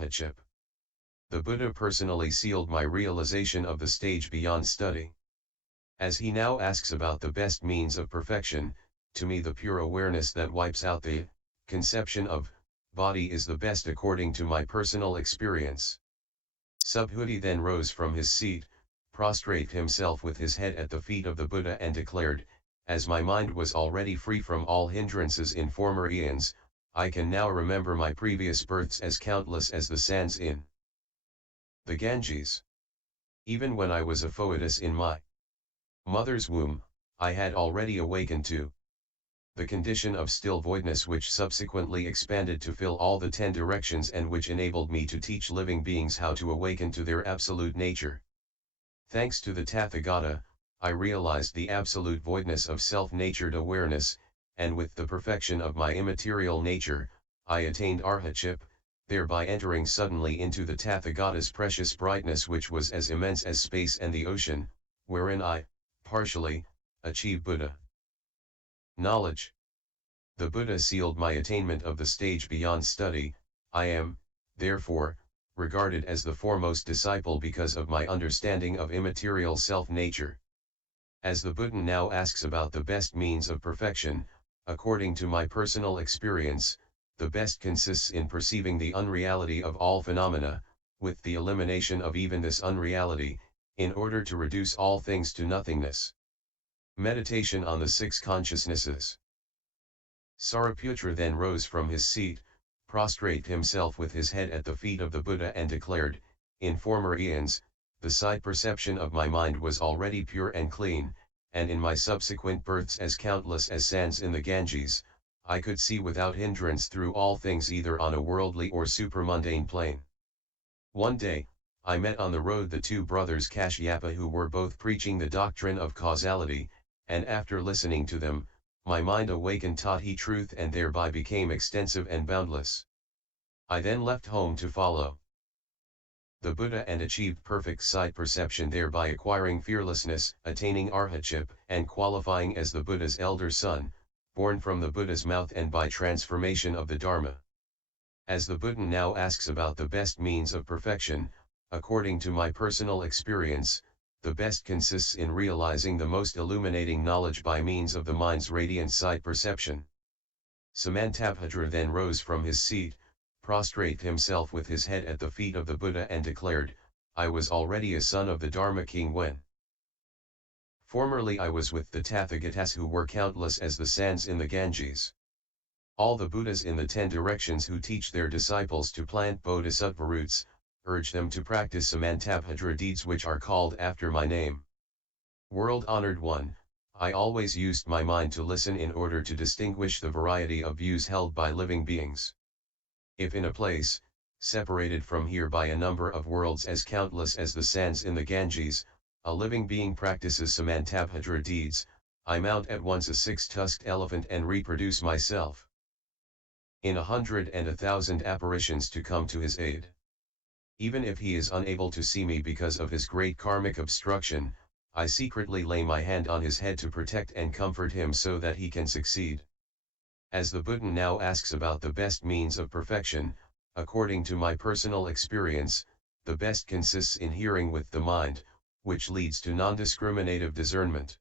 arhatship. The Buddha personally sealed my realization of the stage beyond study. As he now asks about the best means of perfection, to me the pure awareness that wipes out the conception of body is the best according to my personal experience. Subhuti then rose from his seat, prostrated himself with his head at the feet of the Buddha and declared, as my mind was already free from all hindrances in former eons, I can now remember my previous births as countless as the sands in the Ganges. Even when I was a foetus in my mother's womb, I had already awakened to the condition of still voidness, which subsequently expanded to fill all the 10 directions and which enabled me to teach living beings how to awaken to their absolute nature. Thanks to the Tathagata, I realized the absolute voidness of self-natured awareness, and with the perfection of my immaterial nature, I attained arhatship, thereby entering suddenly into the Tathagata's precious brightness, which was as immense as space and the ocean, wherein I, partially, achieved Buddha knowledge. The Buddha sealed my attainment of the stage beyond study. I am, therefore, regarded as the foremost disciple because of my understanding of immaterial self-nature. As the Buddha now asks about the best means of perfection, according to my personal experience, the best consists in perceiving the unreality of all phenomena, with the elimination of even this unreality, in order to reduce all things to nothingness. Meditation on the 6 consciousnesses. Sariputra then rose from his seat, prostrated himself with his head at the feet of the Buddha and declared, in former eons, the sight perception of my mind was already pure and clean, and in my subsequent births as countless as sands in the Ganges, I could see without hindrance through all things either on a worldly or supramundane plane. One day, I met on the road the 2 brothers Kashyapa, who were both preaching the doctrine of causality, and after listening to them, my mind awakened Tathagatas truth and thereby became extensive and boundless. I then left home to follow the Buddha and achieved perfect sight perception, thereby acquiring fearlessness, attaining arhatship, and qualifying as the Buddha's elder son, born from the Buddha's mouth and by transformation of the Dharma. As the Buddha now asks about the best means of perfection, according to my personal experience, the best consists in realizing the most illuminating knowledge by means of the mind's radiant sight perception. Samantabhadra then rose from his seat, prostrated himself with his head at the feet of the Buddha and declared, I was already a son of the Dharma king when formerly I was with the Tathagatas, who were countless as the sands in the Ganges. All the Buddhas in the 10 directions who teach their disciples to plant Bodhisattva roots, urge them to practice Samantabhadra deeds which are called after my name. World-honored one, I always used my mind to listen in order to distinguish the variety of views held by living beings. If in a place, separated from here by a number of worlds as countless as the sands in the Ganges, a living being practices Samantabhadra deeds, I mount at once a 6-tusked elephant and reproduce myself in 100 and 1,000 apparitions to come to his aid. Even if he is unable to see me because of his great karmic obstruction, I secretly lay my hand on his head to protect and comfort him so that he can succeed. As the Buddha now asks about the best means of perfection, according to my personal experience, the best consists in hearing with the mind, which leads to non-discriminative discernment.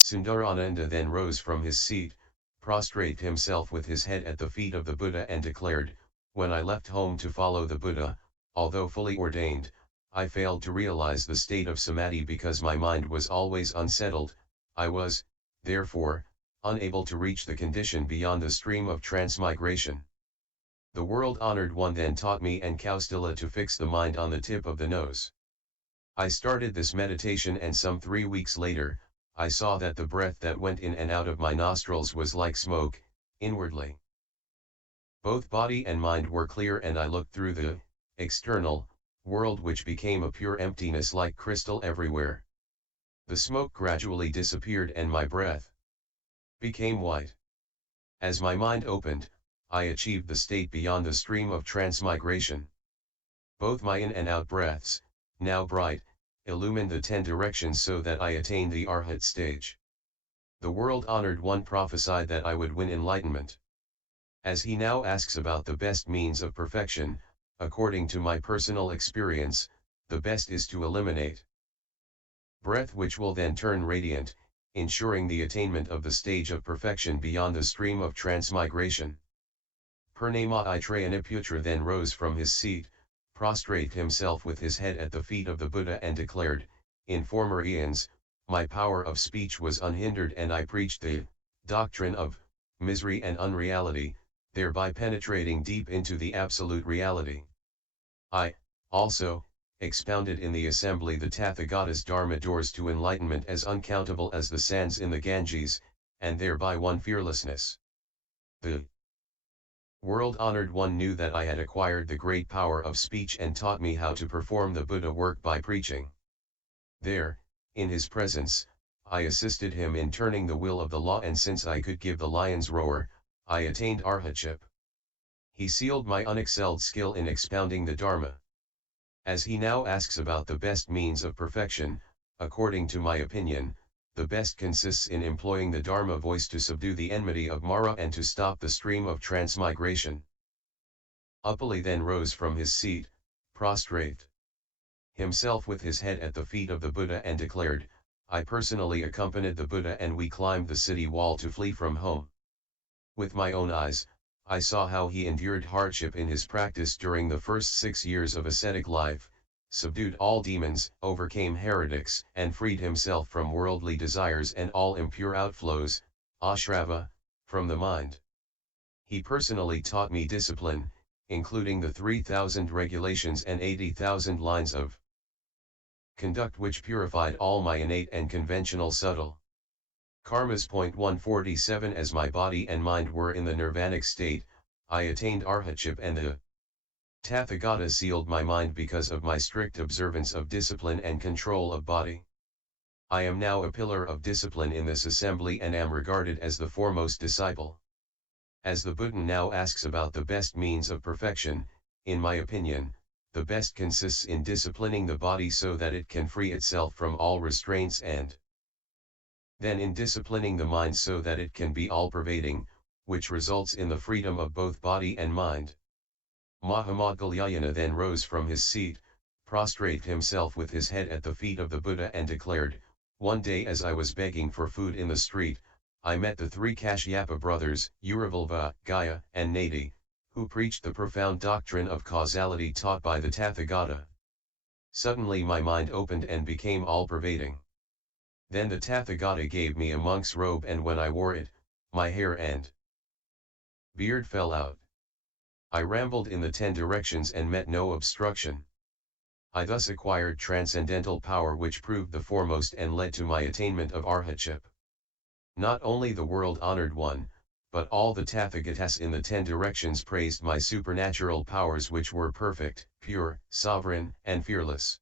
Sundarananda then rose from his seat, prostrated himself with his head at the feet of the Buddha and declared, when I left home to follow the Buddha, although fully ordained, I failed to realize the state of samadhi because my mind was always unsettled. I was, therefore, unable to reach the condition beyond the stream of transmigration. The world-honored one then taught me and Kaustila to fix the mind on the tip of the nose. I started this meditation, and some 3 weeks later, I saw that the breath that went in and out of my nostrils was like smoke, inwardly. Both body and mind were clear, and I looked through the external world, which became a pure emptiness like crystal everywhere. The smoke gradually disappeared and my breath became white. As my mind opened, I achieved the state beyond the stream of transmigration. Both my in and out breaths, now bright, illumined the 10 directions so that I attained the Arhat stage. The world-honored one prophesied that I would win enlightenment. As he now asks about the best means of perfection, according to my personal experience, the best is to eliminate breath, which will then turn radiant, ensuring the attainment of the stage of perfection beyond the stream of transmigration. Purnama Sariputra then rose from his seat, prostrated himself with his head at the feet of the Buddha and declared, "In former eons, my power of speech was unhindered and I preached the doctrine of misery and unreality, thereby penetrating deep into the absolute reality. I, also, expounded in the assembly the Tathagatas Dharma doors to enlightenment as uncountable as the sands in the Ganges, and thereby won fearlessness. The world-honored one knew that I had acquired the great power of speech and taught me how to perform the Buddha work by preaching. There, in his presence, I assisted him in turning the wheel of the law, and since I could give the lion's roar, I attained arhatship. He sealed my unexcelled skill in expounding the Dharma. As he now asks about the best means of perfection, according to my opinion, the best consists in employing the Dharma voice to subdue the enmity of Mara and to stop the stream of transmigration." Upali then rose from his seat, prostrate himself with his head at the feet of the Buddha and declared, "I personally accompanied the Buddha and we climbed the city wall to flee from home. With my own eyes, I saw how he endured hardship in his practice during the first 6 years of ascetic life, subdued all demons, overcame heretics, and freed himself from worldly desires and all impure outflows, ashrava, from the mind. He personally taught me discipline, including the 3,000 regulations and 80,000 lines of conduct which purified all my innate and conventional subtle karmas. 147 As my body and mind were in the nirvanic state, I attained arhatship and the Tathagata sealed my mind because of my strict observance of discipline and control of body. I am now a pillar of discipline in this assembly and am regarded as the foremost disciple. As the Buddha now asks about the best means of perfection, in my opinion, the best consists in disciplining the body so that it can free itself from all restraints, and then in disciplining the mind so that it can be all-pervading, which results in the freedom of both body and mind." Mahamoggallana then rose from his seat, prostrated himself with his head at the feet of the Buddha and declared, "One day as I was begging for food in the street, I met the 3 Kashyapa brothers, Uruvulva, Gaya, and Nadi, who preached the profound doctrine of causality taught by the Tathagata. Suddenly my mind opened and became all-pervading. Then the Tathagata gave me a monk's robe, and when I wore it, my hair and beard fell out. I rambled in the 10 directions and met no obstruction. I thus acquired transcendental power which proved the foremost and led to my attainment of arhatship. Not only the world-honored one, but all the Tathagatas in the 10 directions praised my supernatural powers which were perfect, pure, sovereign, and fearless."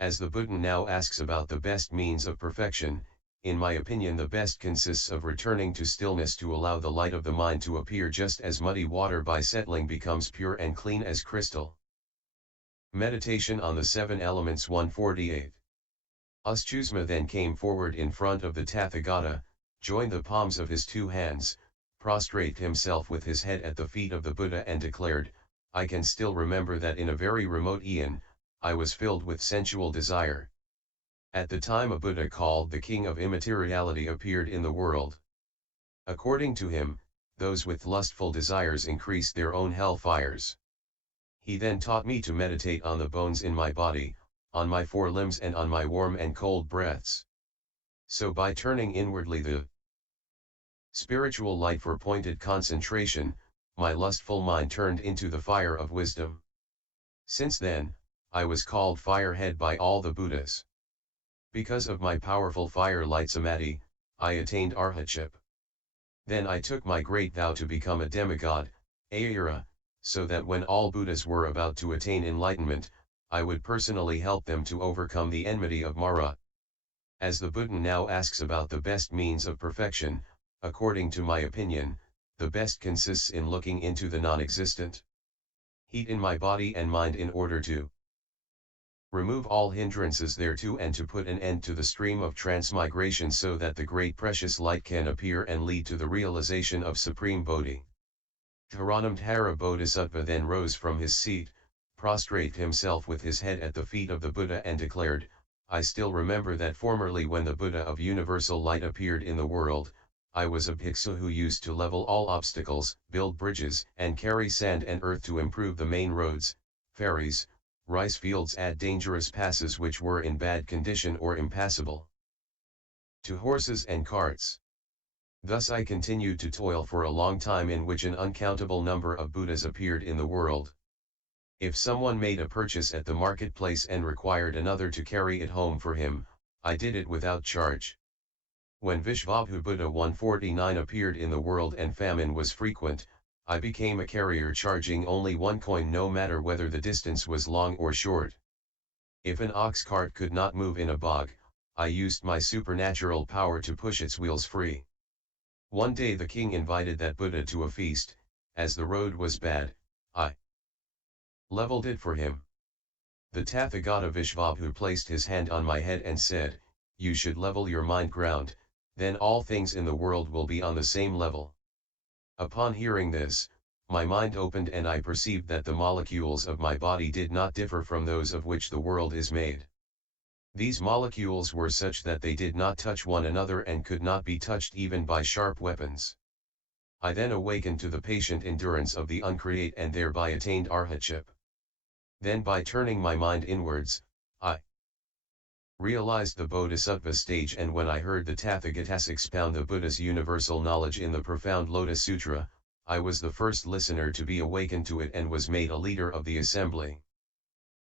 As the Buddha now asks about the best means of perfection, in my opinion the best consists of returning to stillness to allow the light of the mind to appear, just as muddy water by settling becomes pure and clean as crystal. Meditation on the 7 Elements. 148. Uschusma then came forward in front of the Tathagata, joined the palms of his 2 hands, prostrated himself with his head at the feet of the Buddha and declared, "I can still remember that in a very remote eon, I was filled with sensual desire. At the time a Buddha called the King of Immateriality appeared in the world. According to him, those with lustful desires increased their own hell-fires. He then taught me to meditate on the bones in my body, on my 4 limbs and on my warm and cold breaths. So by turning inwardly the spiritual light for pointed concentration, my lustful mind turned into the fire of wisdom. Since then, I was called Firehead by all the Buddhas. Because of my powerful fire light samadhi, I attained arhatship. Then I took my great vow to become a demigod, Ahura, so that when all Buddhas were about to attain enlightenment, I would personally help them to overcome the enmity of Mara." As the Buddha now asks about the best means of perfection, according to my opinion, the best consists in looking into the non-existent heat in my body and mind in order to remove all hindrances thereto and to put an end to the stream of transmigration so that the great precious light can appear and lead to the realization of supreme Bodhi. Shurangama Bodhisattva then rose from his seat, prostrate himself with his head at the feet of the Buddha and declared, "I still remember that formerly when the Buddha of universal light appeared in the world, I was a bhiksu who used to level all obstacles, build bridges, and carry sand and earth to improve the main roads, ferries, rice fields at dangerous passes which were in bad condition or impassable, to horses and carts. Thus I continued to toil for a long time, in which an uncountable number of Buddhas appeared in the world. If someone made a purchase at the marketplace and required another to carry it home for him, I did it without charge. When Vishvabhu Buddha 149 appeared in the world and famine was frequent, I became a carrier charging only 1 coin no matter whether the distance was long or short. If an ox cart could not move in a bog, I used my supernatural power to push its wheels free. One day the king invited that Buddha to a feast. As the road was bad, I leveled it for him. The Tathagata Vishvabhu placed his hand on my head and said, "You should level your mind ground, then all things in the world will be on the same level." Upon hearing this, my mind opened and I perceived that the molecules of my body did not differ from those of which the world is made. These molecules were such that they did not touch one another and could not be touched even by sharp weapons. I then awakened to the patient endurance of the uncreate and thereby attained arhatship. Then by turning my mind inwards, I realized the Bodhisattva stage, and when I heard the Tathagatas expound the Buddha's universal knowledge in the profound Lotus Sutra, I was the first listener to be awakened to it and was made a leader of the assembly.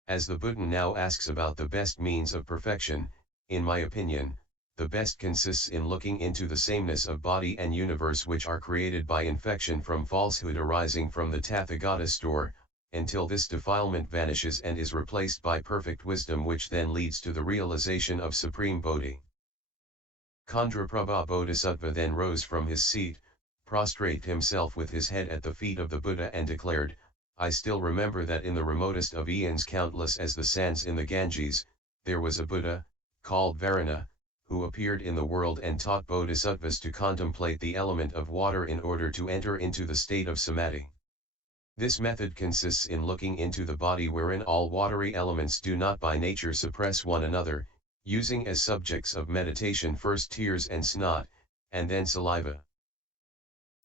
As the Buddha now asks about the best means of perfection, in my opinion, the best consists in looking into the sameness of body and universe which are created by infection from falsehood arising from the Tathagata store, until this defilement vanishes and is replaced by perfect wisdom, which then leads to the realization of supreme Bodhi. Chandraprabha Bodhisattva then rose from his seat, prostrate himself with his head at the feet of the Buddha and declared, "I still remember that in the remotest of eons, countless as the sands in the Ganges, there was a Buddha, called Varuna, who appeared in the world and taught Bodhisattvas to contemplate the element of water in order to enter into the state of samadhi. This method consists in looking into the body wherein all watery elements do not by nature suppress one another, using as subjects of meditation first tears and snot, and then saliva,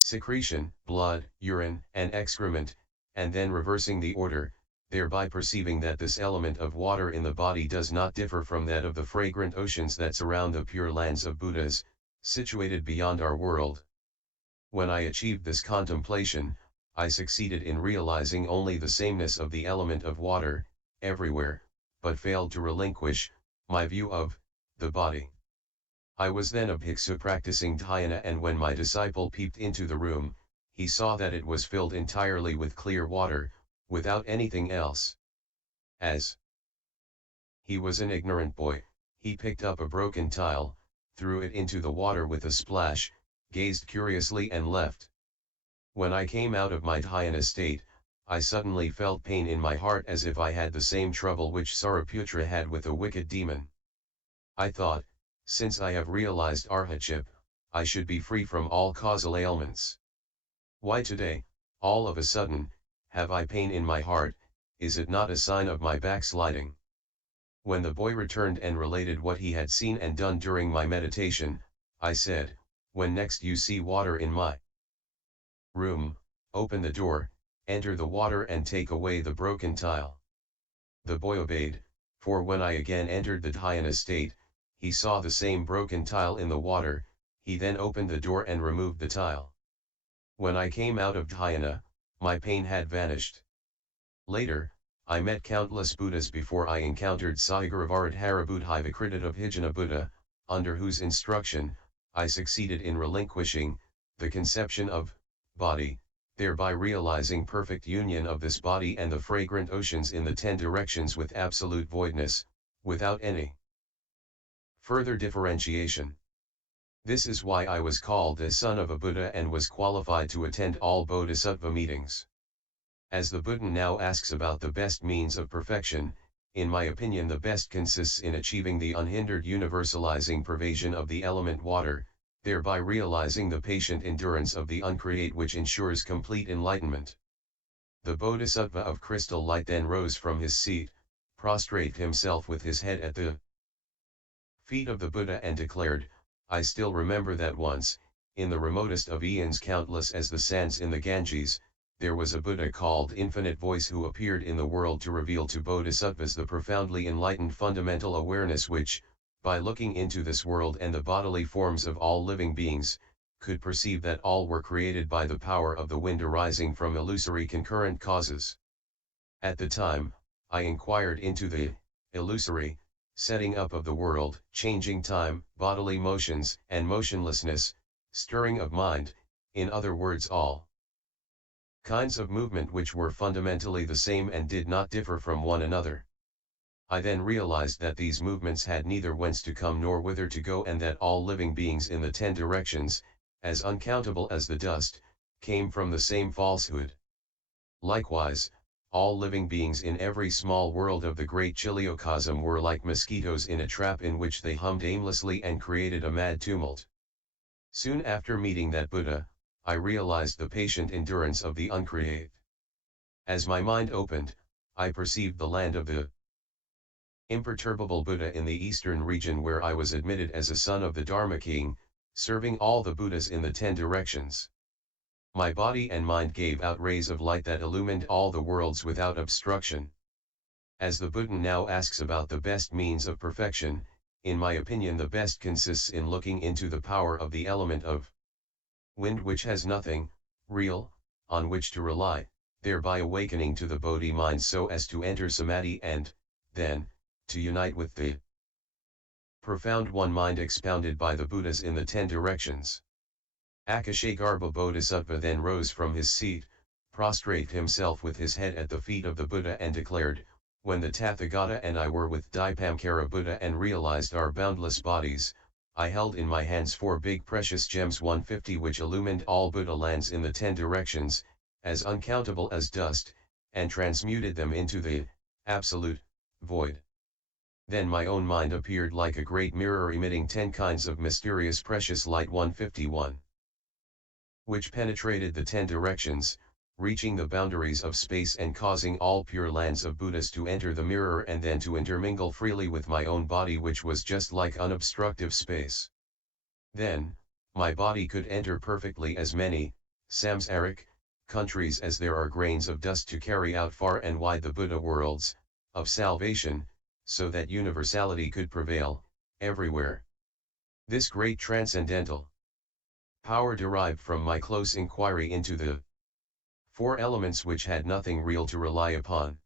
secretion, blood, urine, and excrement, and then reversing the order, thereby perceiving that this element of water in the body does not differ from that of the fragrant oceans that surround the pure lands of Buddhas, situated beyond our world. When I achieved this contemplation, I succeeded in realizing only the sameness of the element of water, everywhere, but failed to relinquish my view of the body. I was then a bhiksu practicing dhyana, and when my disciple peeped into the room, he saw that it was filled entirely with clear water, without anything else. As he was an ignorant boy, he picked up a broken tile, threw it into the water with a splash, gazed curiously and left. When I came out of my dhyana state, I suddenly felt pain in my heart as if I had the same trouble which Sariputra had with a wicked demon. I thought, since I have realized arhatship, I should be free from all causal ailments. Why today, all of a sudden, have I pain in my heart? Is it not a sign of my backsliding? When the boy returned and related what he had seen and done during my meditation, I said, "When next you see water in my room, open the door, enter the water and take away the broken tile." The boy obeyed, for when I again entered the dhyana state, he saw the same broken tile in the water. He then opened the door and removed the tile. When I came out of dhyana, my pain had vanished. Later, I met countless Buddhas before I encountered Sayaguravaradhara Vikrita of Hijana Buddha, under whose instruction, I succeeded in relinquishing the conception of body, thereby realizing perfect union of this body and the fragrant oceans in the 10 directions with absolute voidness, without any further differentiation. This is why I was called the son of a Buddha and was qualified to attend all Bodhisattva meetings. As the Buddha now asks about the best means of perfection, in my opinion the best consists in achieving the unhindered universalizing pervasion of the element water, thereby realizing the patient endurance of the uncreate which ensures complete enlightenment. The Bodhisattva of crystal light then rose from his seat, prostrated himself with his head at the feet of the Buddha and declared, "I still remember that once, in the remotest of eons, countless as the sands in the Ganges, there was a Buddha called Infinite Voice who appeared in the world to reveal to Bodhisattvas the profoundly enlightened fundamental awareness which, by looking into this world and the bodily forms of all living beings, could perceive that all were created by the power of the wind arising from illusory concurrent causes." At the time, I inquired into the illusory setting up of the world, changing time, bodily motions, and motionlessness, stirring of mind, in other words all kinds of movement which were fundamentally the same and did not differ from one another. I then realized that these movements had neither whence to come nor whither to go, and that all living beings in the 10 directions, as uncountable as the dust, came from the same falsehood. Likewise, all living beings in every small world of the great chiliocosm were like mosquitoes in a trap in which they hummed aimlessly and created a mad tumult. Soon after meeting that Buddha, I realized the patient endurance of the uncreate. As my mind opened, I perceived the land of the imperturbable Buddha in the eastern region, where I was admitted as a son of the Dharma king, serving all the Buddhas in the 10 directions. My body and mind gave out rays of light that illumined all the worlds without obstruction. As the Buddha now asks about the best means of perfection, in my opinion the best consists in looking into the power of the element of wind, which has nothing real on which to rely, thereby awakening to the Bodhi mind so as to enter samadhi and, then, to unite with the profound one mind expounded by the Buddhas in the 10 directions. Akshayagarbha Bodhisattva then rose from his seat, prostrated himself with his head at the feet of the Buddha and declared, "When the Tathagata and I were with Dipamkara Buddha and realized our boundless bodies, I held in my hands 4 big precious gems 150 which illumined all Buddha lands in the 10 directions, as uncountable as dust, and transmuted them into the absolute void. Then my own mind appeared like a great mirror emitting 10 kinds of mysterious precious light 151. Which penetrated the 10 directions, reaching the boundaries of space and causing all pure lands of Buddhas to enter the mirror and then to intermingle freely with my own body, which was just like unobstructive space. Then, my body could enter perfectly as many samsaric countries as there are grains of dust to carry out far and wide the Buddha worlds of salvation, so that universality could prevail everywhere. This great transcendental power derived from my close inquiry into the 4 elements which had nothing real to rely upon.